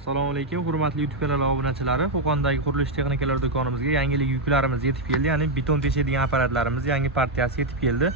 Assalomu alaykum, hurmatli YouTube kanali obunachilari. Qo'qondagi qurilish texnikalar do'konimizga yangilik yuklarimiz yetib keldi. Ya'ni beton teshadigan apparatlarimiz yangi partiyasi yetib keldi.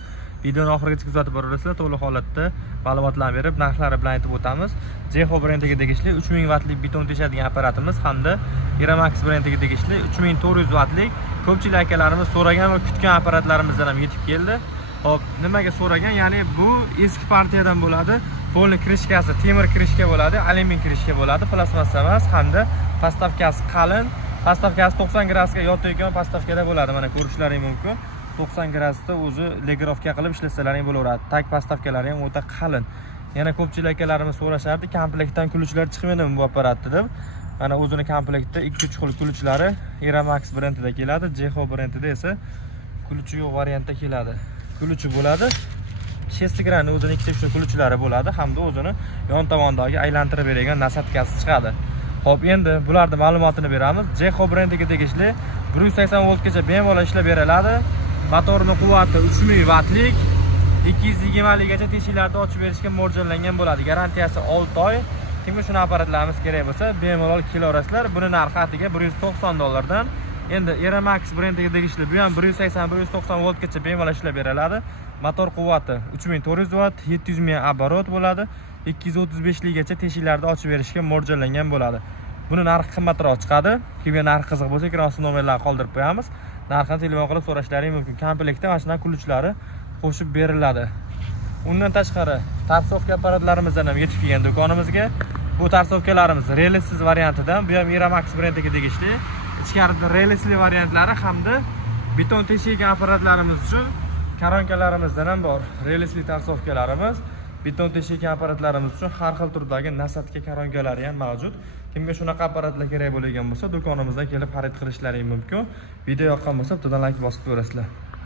Videoni oxirigacha kuzatib boraverasizlar. To'liq holatda ma'lumotlarni berib, narxlari bilan aytib o'tamiz. Jeho brendiga tegishli 3000 wattlik beton teshadigan apparatimiz hamda Iramax brendiga tegishli 3400 wattlik ko'pchilik akalarimiz so'ragan va kutgan apparatlarimizdan ham yetib keldi. Hop, nimaga so'ragan? Ya'ni bu eski partiyadan bo'ladi. Polni krishkasi temir krishka bo'ladi, alyumin krishka bo'ladi, plastmassa emas, hamda postavkasi qalin. Postavkasi 90 gradusga yotayotgan postavkada bo'ladi. Mana ko'rishlaring mumkin. 90 gradusda o'zi legirovka qilib ishlasalaring bo'laveradi. Tag postavkalari ham o'ta qalin. Yana ko'pchilik akalarimiz so'rashardi, komplektdan kuluvchilar chiqmaydimi bu apparatda deb. Mana o'zini komplektda 2-3 xil kuluvchilari Iramax brendida keladi, Jeho brendida esa kuluvchi yo'q variantda keladi. Kuluvchi bo'ladi. Shestigranni o'zini ikkita uchta kuluvchilari bo'ladi hamda o'zini yon tomondagi aylantirib beradigan nasatkasi chiqadi. Xo'p, endi bularning ma'lumotini beramiz. Jeho brendiga tegishli 180 voltgacha bemalol ishlab beriladi. Motorining quvvati 3000 wattlik, 220 ligacha teshiklarni ochib berishga mo'ljallangan bo'ladi. Garantiyasi 6 oy. Kimga shuni apparatlarimiz kerak bo'lsa, bemalol kelaverasizlar. Buni narxi atiga $190 dan. Endi Iramax brendiga tegishli bu ham 180-190 voltgacha bemalol ishlab beriladi. Motor quvvati 3400 watt, 700 ming оборот bo'ladi. 235 ligacha teshiklarni ochib berishga mo'ljallangan bo'ladi. Buni narxi qimmatroq chiqadi. Kimga narxi qiziq bo'lsa, ekran ostida nomerlarni qoldirib qo'yamiz. Narxini telefon qilib so'rashlaring mumkin. Komplektda mana shunday kuluvchilari qo'shib beriladi. Undan tashqari tarsovka apparatlarimizdan ham yetib kelgan do'konimizga. Bu tarsovkalarimiz relsiz variantidan, bu ham Iramax brendiga tegishli. Ichkarida relsli variantlari hamda beton teshadigan apparatlarimiz uchun karonkalarimizdan ham bor. Relsli tarsovkalarimiz, beton teshadigan apparatlarimiz uchun har xil turdagi nasatka karonkalari ham mavjud. Kimga shunaqa apparatlar kerak bo'lgan bo'lsa, do'konimizdan kelib xarid qilishlaring mumkin. Video yoqqan bo'lsa, bittadan like bosib ko'rasizlar.